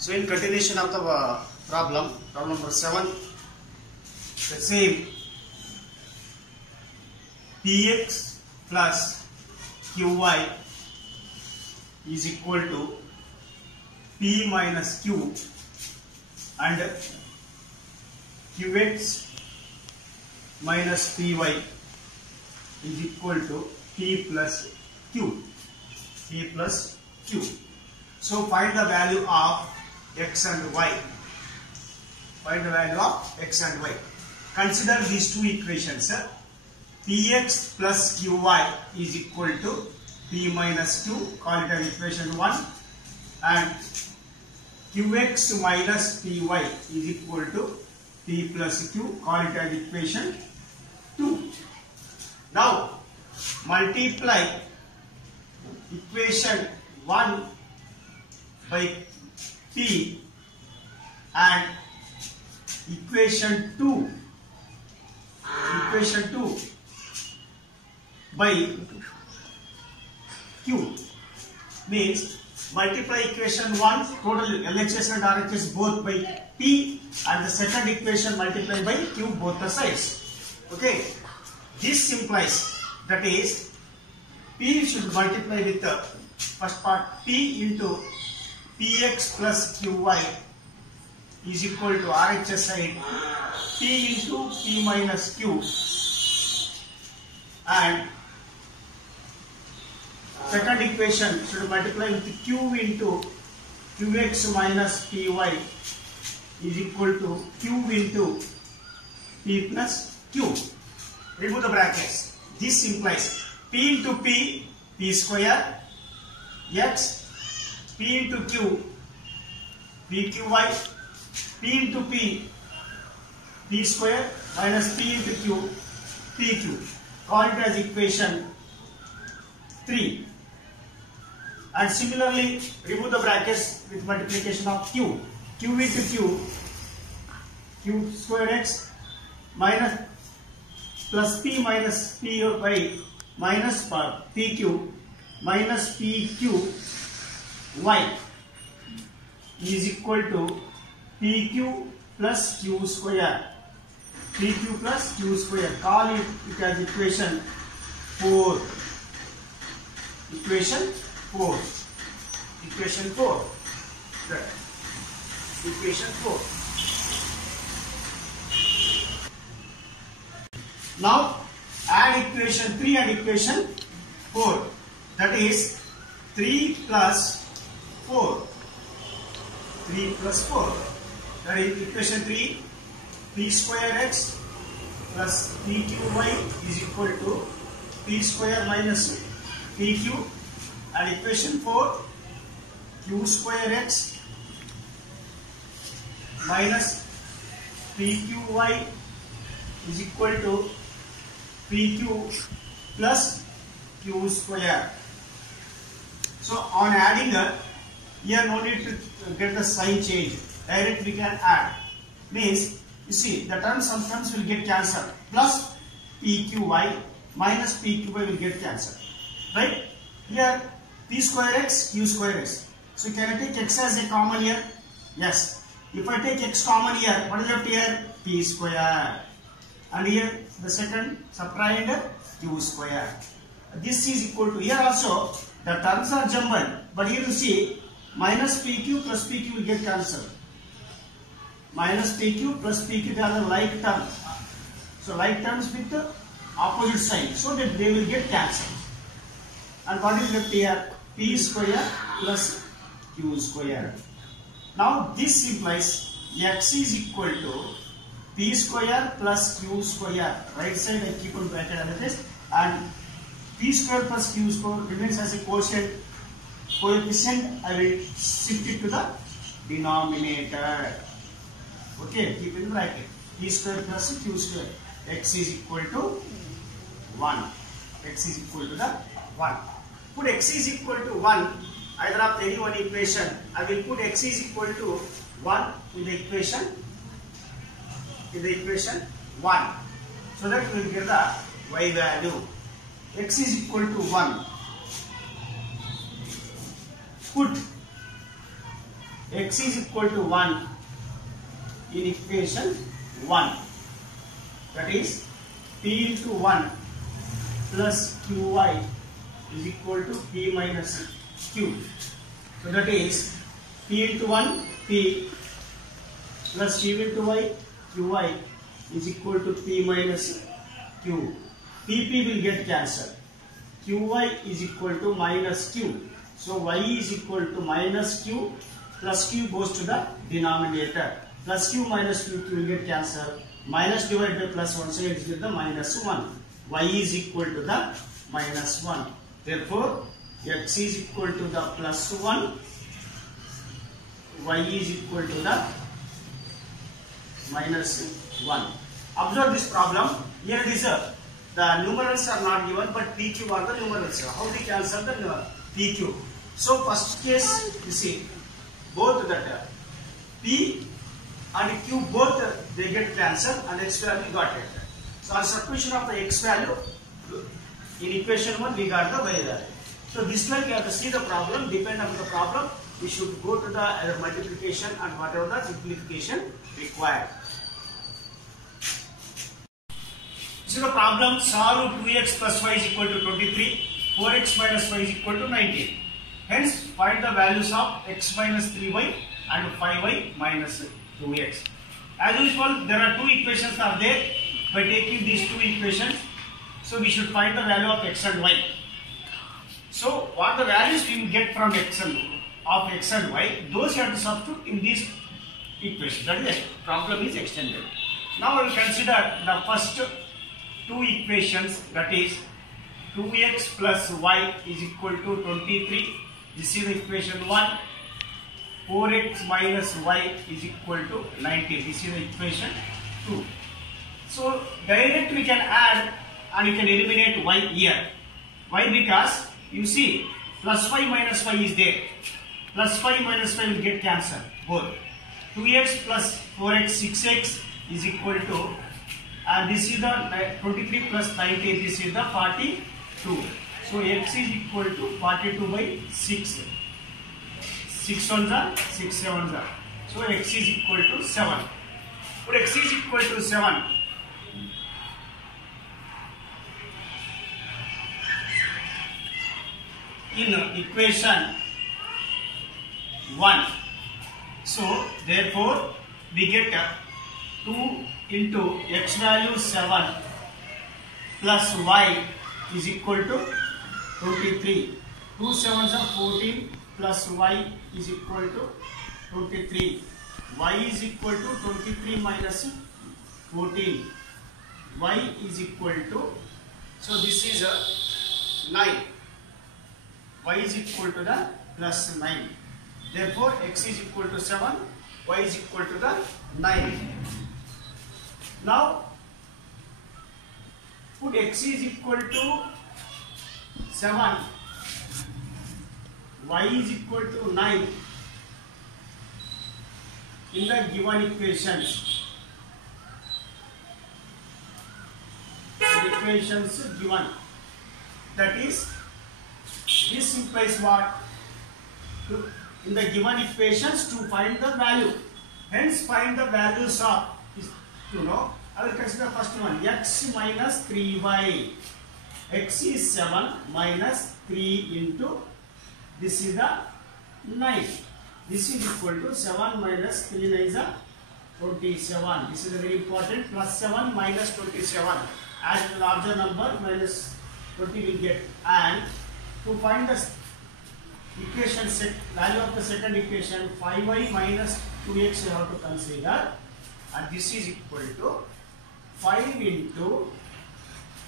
So in continuation of the problem number 7, the same Px plus Qy is equal to P minus Q and Qx minus Py is equal to P plus Q. P plus Q. So find the value of x and y. Find the value of x and y. Consider these two equations. Px plus Qy is equal to P minus Q, call it as equation 1, and Qx minus Py is equal to P plus Q, call it as equation 2. Now multiply equation 1 by P and equation 2 by Q, means multiply equation 1 total LHS and RHS both by P, and the second equation multiply by Q both the sides. Okay, this implies, that is, P should multiply with the first part P into Px plus Qy is equal to RHS side P into P minus Q, and second equation should multiply with Q into Qx minus Py is equal to Q into P plus Q. Remove the brackets. This implies P into P, P square, x, P into Q, PQy, P into P, P square, minus P into Q, PQ. Call it as equation 3. And similarly, remove the brackets with multiplication of Q. Q into Q, Q square x, minus plus P minus P by minus PQ minus PQ y is equal to PQ plus Q square. PQ plus Q square. Call it as equation 4. Equation 4. Equation 4. Right. Equation 4. Now add equation 3 and equation 4. That is 3 plus 4. 3 plus 4. That is equation 3. P square x plus PQy is equal to P square minus PQ, and equation 4, Q square x minus PQy is equal to PQ plus Q square. So on adding that, here no need to get the sign change. Direct we can add. Means, you see, the term sometimes will get cancelled. Plus PQy minus PQy will get cancelled. Right? Here P square x, Q square x. So can I take x as a common here? Yes. If I take x common here, what is left here? P square. And here the second subtract Q square. This is equal to, here also the terms are jumbled, but here you see minus PQ plus PQ will get cancelled. Minus PQ plus PQ, they are the like terms. So like terms with the opposite sign, so that they will get cancelled. And what is left here? P square plus Q square. Now this implies x is equal to P square plus Q square. Right side I keep on bracket as it is, and P square plus Q square remains as a coefficient. I will shift it to the denominator. Okay, keep in bracket. P square plus Q square. X is equal to 1. X is equal to the 1. Put x is equal to 1, either of any one equation. I will put x is equal to 1 in the equation 1. So that we will get the y value. X is equal to 1. Put x is equal to 1 in equation 1. That is p into 1 plus qy is equal to p minus q. So that is p into 1 p plus q into y qy is equal to p minus q. pp will get cancelled. Qy is equal to minus q. So y is equal to minus q plus q goes to the denominator. Plus q minus q will get cancelled. Minus divided by plus one side is with the minus 1. Y is equal to the minus 1. Therefore, x is equal to the plus 1. Y is equal to the minus 1. Observe this problem. Here it is the numerals are not given, but PQ are the numerals. How we cancel the PQ? So first case, you see, both that P and Q both they get cancelled and x value got it. So on substitution of the x value in equation 1 we got the y value. So this way we have to see the problem. Depend on the problem, we should go to the multiplication and whatever the simplification required. This is the problem. Solve 2x plus y is equal to 23, 4x minus y is equal to 19. Hence, find the values of x minus 3y and 5y minus 2x. As usual, there are two equations are there. By taking these two equations, so we should find the value of x and y. So, what the values we will get from x and y, those you have to substitute in these equations. That is, the problem is extended. Now, we will consider the first two equations, that is 2x plus y is equal to 23. This is equation 1. 4x minus y is equal to 19. This is equation 2. So directly we can add and you can eliminate y here. Why? Because you see plus y minus y is there. Plus y minus y will get cancelled both. 2x plus 4x 6x is equal to, and this is the 23 plus 19, this is the 42. So x is equal to 42 by 6. 6 ones are 6 sevens are. So x is equal to 7. Put x is equal to 7. In equation 1. So therefore we get 2 into x value 7 plus y is equal to 23. 2 sevens are 14 plus y is equal to 23. Y is equal to 23 minus 14. Y is equal to, so this is 9. Y is equal to the plus 9. Therefore, x is equal to 7, y is equal to the 9. Now, put x is equal to 7, y is equal to 9 in the given equations. The equations given. That is, this implies what? In the given equations to find the value. Hence, find the values of, I will consider first one, x minus 3y. X is 7 minus 3 into, this is the 9. This is equal to 7 minus 3 9 is a 27. This is very important. Plus 7 minus 27. Add the larger number, minus 20 will get. And to find the equation set, value of the second equation, 5y minus 2x you have to consider. And this is equal to 5 into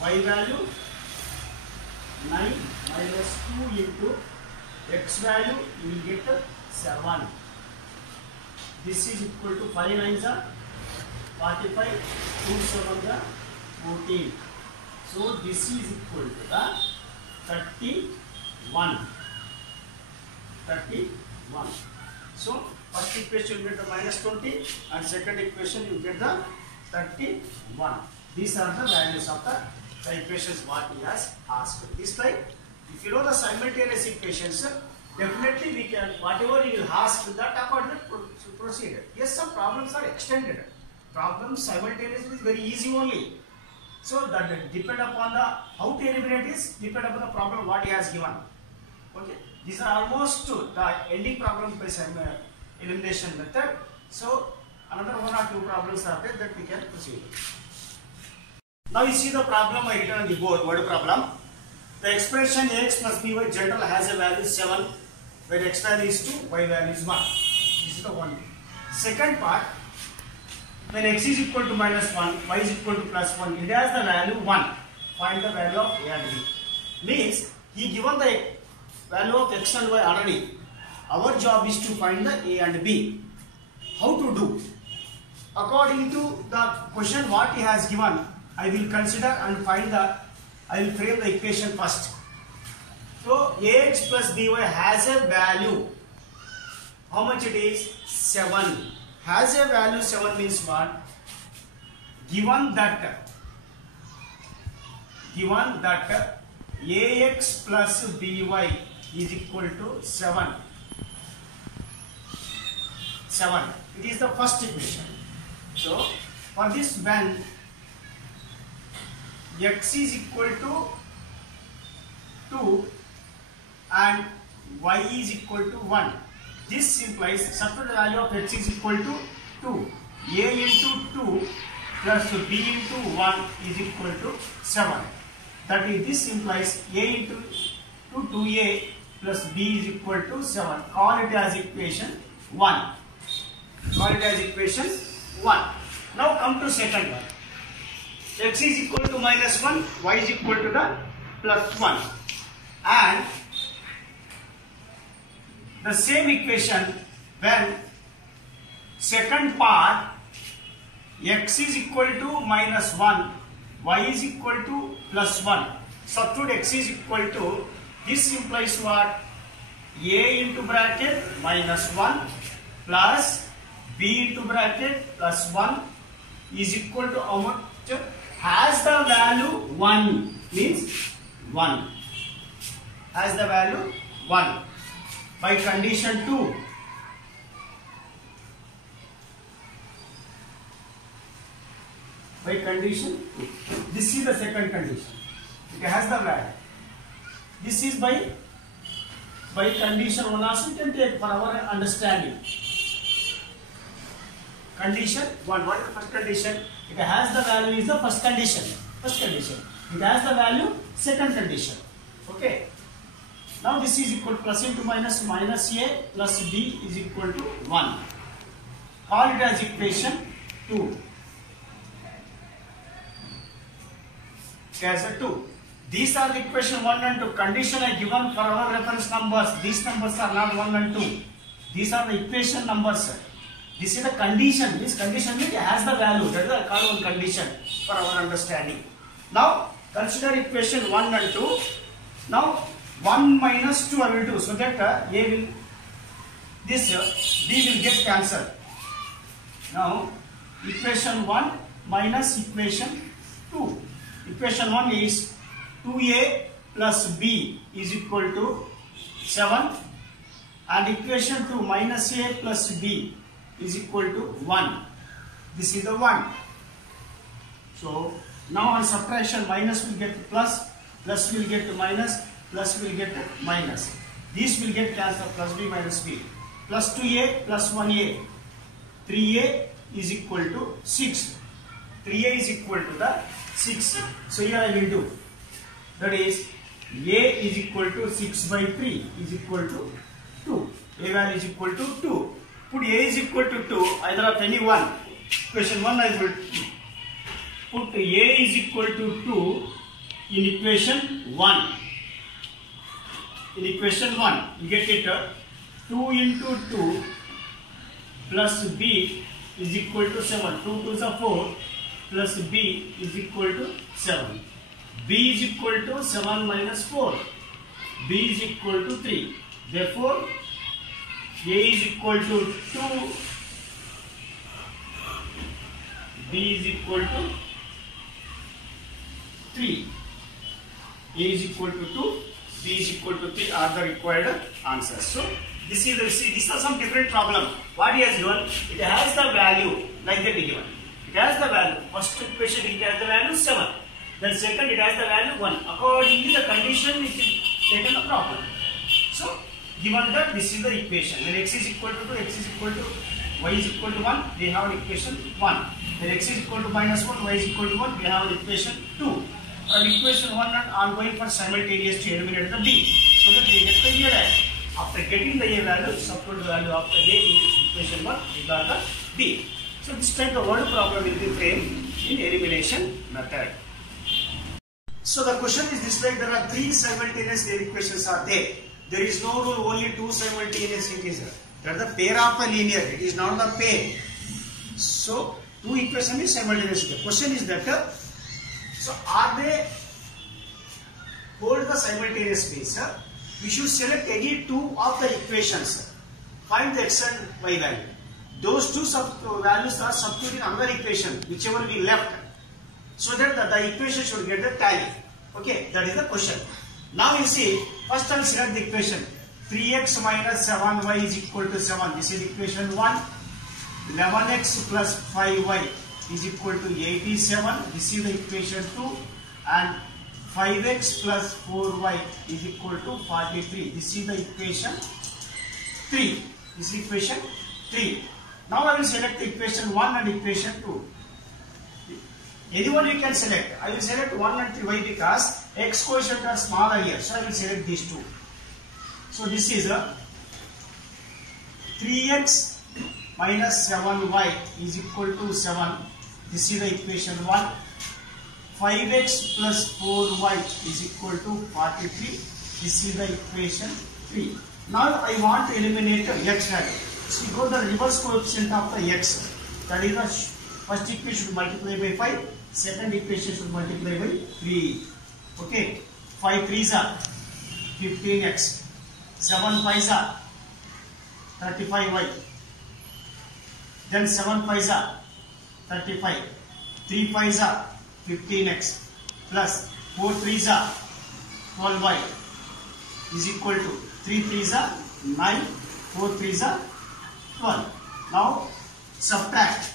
y value 9 minus 2 into x value, you will get 7. This is equal to 5 9s are 45, 2 7s are 14. So this is equal to the 31. 31. So first equation you get the minus 20 and second equation you get the 31. These are the values of the equations what he has asked. This time, if you know the simultaneous equations, definitely we can, whatever you will ask that according to procedure. Yes, some problems are extended. Problems simultaneously is very easy only. So that depend upon the how to eliminate is depend upon the problem what he has given. Okay, these are almost the ending problem based elimination method. So another one or two problems are there that we can proceed. Now you see the problem I written on the board. Word problem. The expression ax plus by general has a value 7, where x value is 2, y value is 1. This is the one. Second part, when x is equal to minus 1, y is equal to plus 1, it has the value 1. Find the value of a and b. Means he given the value of x and y already. Our job is to find the a and b. How to do? According to the question what he has given, I will consider and find the, I will frame the equation first. So ax plus by has a value. How much it is? 7. Has a value 7 means what? Given that ax plus by is equal to 7. 7. It is the first equation. So for this, when x is equal to 2 and y is equal to 1, this implies substitute the value of x is equal to 2. A into 2 plus b into 1 is equal to 7. That is, this implies a into 2a plus b is equal to 7. Call it as equation 1. Call it as equation 1. Now come to second one. X is equal to minus 1, y is equal to the plus 1. And the same equation when second part x is equal to minus 1, y is equal to plus 1. Substitute x is equal to, this implies what? A into bracket minus 1 plus b into bracket plus 1 is equal to how much? Has the value 1, means 1. Has the value 1. By condition 2. By condition 2. This is the second condition. It has the value. This is by condition 1 also we can take for our understanding. Condition 1. What is the first condition? It has the value is the first condition. First condition. It has the value second condition. Okay. Now this is equal to plus into minus, minus a plus b is equal to 1. Call it as equation 2. As a 2. These are the equation 1 and 2. Condition I given for our reference numbers. These numbers are not 1 and 2. These are the equation numbers. This is the condition. This condition means it has the value. That is the called one condition for our understanding. Now consider equation 1 and 2. Now 1 minus 2 I will do, so that a will, this b will get cancelled. Now equation 1 minus equation 2. Equation 1 is 2a plus b is equal to 7, and equation 2 minus a plus b is equal to 1. This is the 1. So now on subtraction, minus will get to plus, plus will get to minus, plus will get to minus. These will get cancelled, plus b minus b. Plus 2a plus 1a. 3a is equal to 6. 3a is equal to the 6. So here I will do. That is, a is equal to 6 by 3 is equal to 2. A value is equal to 2. Put a is equal to 2, either of any one. Equation 1 I will put a is equal to 2 in equation 1. In equation 1, you get it 2 into 2 plus b is equal to 7. 2 2s are 4 plus b is equal to 7. B is equal to 7 minus 4. B is equal to 3. Therefore, a is equal to 2. B is equal to 3. A is equal to 2. b is equal to 3 are the required answers. So this is these are some different problem. What he has given, it has the value like that given. It has the value. First equation it has the value 7. Then second it has the value 1. Accordingly the condition it is taken the problem. So given that this is the equation. When x is equal to 2, x is equal to y is equal to 1, we have an equation 1. When x is equal to minus 1, y is equal to 1, we have an equation 2. And equation 1 and ongoing for simultaneous to eliminate the b. So that we get the a value. After getting the a value, substitute the value of the a in equation 1, we got the b. So this time the word problem will be framed in elimination method. So the question is this, like there are 3 simultaneous linear equations are there. There is no rule, only 2 simultaneous integers. That is the pair of a linear. It is not the pair. So 2 equations is simultaneous. The question is that so are they hold the simultaneous space? We should select any 2 of the equations. Find the x and y value. Those 2 values are substituted in another equation, whichever we left, so that the equation should get the tally. Okay, that is the question. Now you see, first I will select the equation 3x minus 7y is equal to 7. This is equation 1. 11x plus 5y is equal to 87. This is the equation 2. And 5x plus 4y is equal to 43. This is the equation 3. This is equation 3. Now I will select the equation 1 and equation 2. Anyone you can select. I will select 1 and 3. Why? Because x coefficient are smaller here. So I will select these 2. So this is a 3x minus 7y is equal to 7. This is the equation 1. 5x plus 4y is equal to 43. This is the equation 3. Now I want to eliminate the x value. So we go the reverse coefficient of the x. That is the first equation should multiply by 5. Second equation should multiply by 3. Okay. 5 3s are 15x. 7 5s are 35y. Then 7 5s are 35. 3 5s are 15x plus 4 3s are 12y is equal to 3 3s are 9, 4 3s are 12. Now subtract.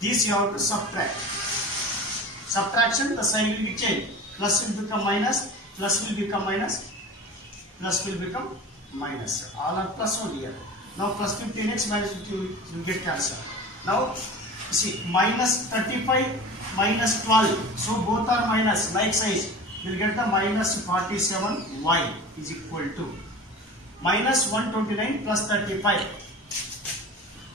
This you have to subtract. Subtraction, the sign will be changed. Plus will become minus, plus will become minus, plus will become minus. All are plus only here. Now plus 15x minus 50 will get cancelled. Now see, minus 35 minus 12. So both are minus, like size. You will get the minus 47y is equal to minus 129 plus 35.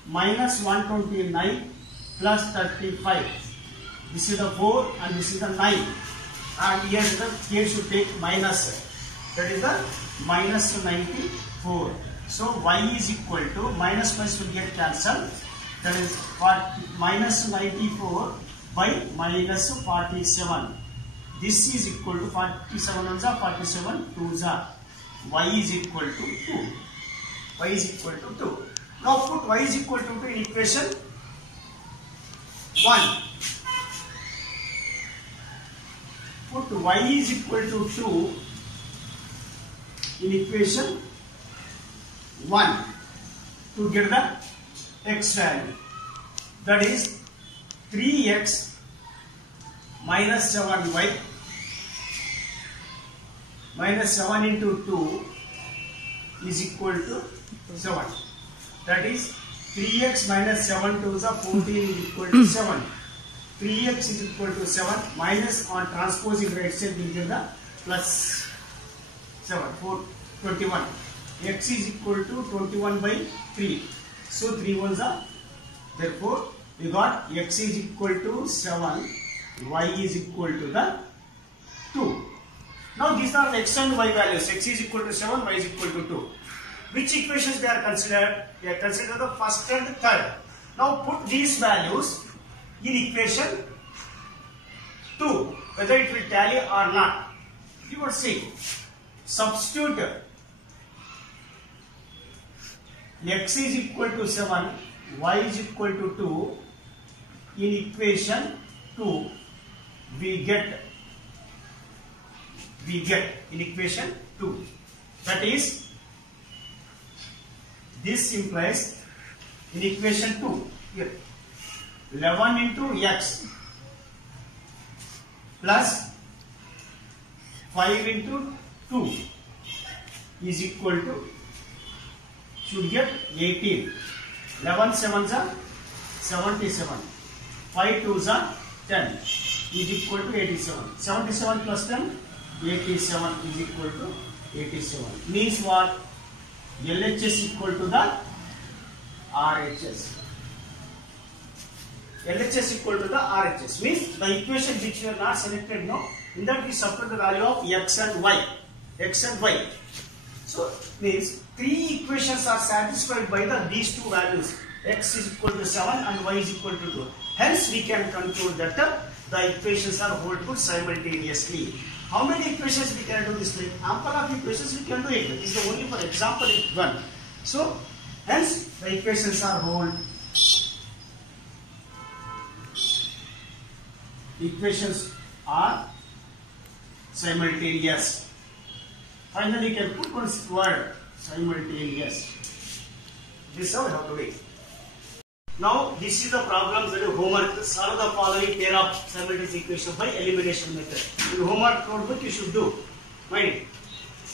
Minus 129 plus 35. This is the 4 and this is the 9. And here should take minus. That is the minus 94. So y is equal to minus will get cancelled. That is minus 94 by minus 47. This is equal to 47 ones are 47 twos are. Y is equal to 2. Y is equal to 2. Now put y is equal to 2 in equation 1. Put y is equal to 2 in equation 1 to get the x value. That is 3x minus 7y minus 7 into 2 is equal to 7. That is 3x minus 7 to the 14 is equal to 7. 3x is equal to 7 minus on transposing right side will give the plus 7. 21. X is equal to 21 by 3. So 3 ones are. Therefore we got x is equal to 7. Y is equal to the 2. Now these are the x and y values. X is equal to 7, y is equal to 2. Which equations they are considered? They are considered the first and third. Now put these values in equation 2. Whether it will tally or not. You would see. Substitute x is equal to 7, y is equal to 2. In equation 2, we get we get in equation 2. That is, this implies in equation 2 here 11 into x plus 5 into 2 is equal to, should get 18. 11 7s are 77. 5 2s are 10 is equal to 87. 77 plus 10, 87 is equal to 87. Means what? LHS equal to the RHS. LHS equal to the RHS means the equation which you are not selected now, in that we subtract the value of x and y. X and y. So means three equations are satisfied by these two values. X is equal to 7 and y is equal to 2. Hence we can conclude that the equations are hold good simultaneously. How many equations we can do this? Like ample of equations we can do it. This is only for example it one. So hence the equations are hold. Equations are simultaneous. Finally, you can put one word simultaneous. This is how we have to do it. Now, this is the problem that you homework. Solve the following pair of simultaneous equation by elimination method. In homework notebook, you should do. Mind.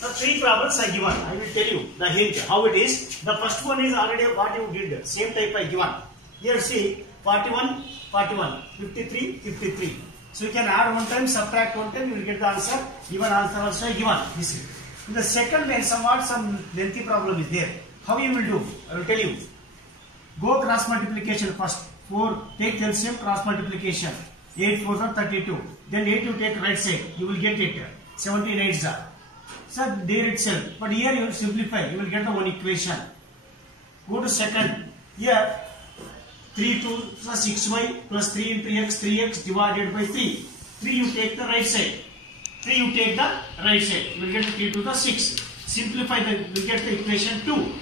The three problems are given. I will tell you the hint how it is. The first one is already what you did. Same type I given. Here see 41, 41, 53, 53. So you can add one time, subtract one time, you will get the answer. Given answer also given. This is. In the second one, some lengthy problem is there. How you will do? I will tell you. Go cross multiplication first. 4, take LCM cross multiplication. 8 4s are 32. Then 8 you take right side. You will get it. 17 8s are. So there itself. But here you will simplify. You will get the one equation. Go to second. Here 3 2 plus 6y plus 3 into x, 3x divided by 3. 3 you take the right side. 3 you take the right side. You will get 3 to the 6. Simplify the, you will get the equation 2.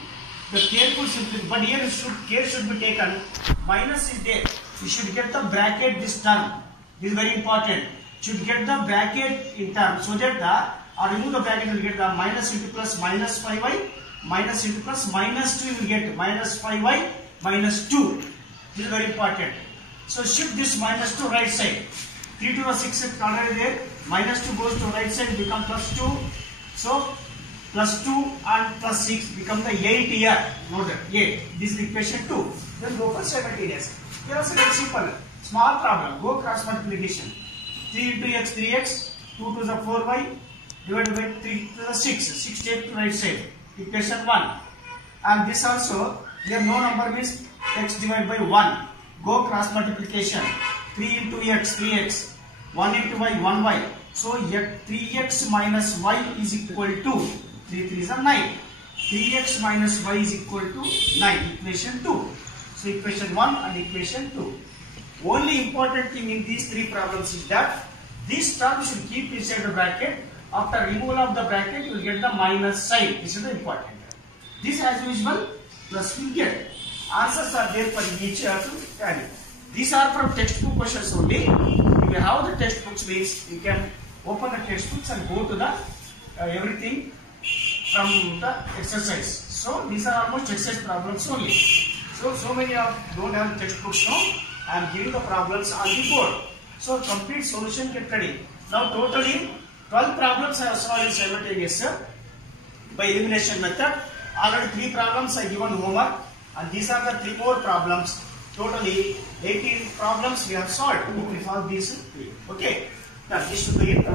The careful simplify, but here care should be taken. Minus is there. You should get the bracket this term. This is very important. Should get the bracket in term so that or remove the bracket, you will get the minus into plus minus 5y, minus into plus minus 2, you will get minus 5y minus 2. This is very important. So shift this minus to right side. 3 to the 6 is already there. Minus 2 goes to right side, become plus 2. So plus 2 and plus 6 become the 8 here. Note that 8. This is equation 2. Then go for simultaneous. Here also very simple. Small problem. Go cross multiplication. 3 into x, 3x. 2 to the 4y. Divided by 3 to the 6. 6 take to right side. Equation 1. And this also, here no number means x divided by 1. Go cross multiplication. 3 into x, 3x. 1 into y, 1y. So 3x minus y is equal to 3 3s are 9. 3x minus y is equal to 9. Equation 2. So equation 1 and equation 2. Only important thing in these three problems is that this term should keep inside the bracket. After removal of the bracket, you will get the minus sign. This is the important. This as usual plus you get. Answers are there for each value. These are from textbook questions only. If you have the textbooks, means you can open the textbooks and go to the everything from the exercise. So these are almost exercise problems only. So many of don't have textbooks now. I am giving the problems on the board. So complete solution get ready. Now totally 12 problems I have solved simultaneous by elimination method. Already 3 problems I given homework, and these are the 3 more problems. Totally 18 problems we have solved. We solve these 3. Okay. Now this should be it.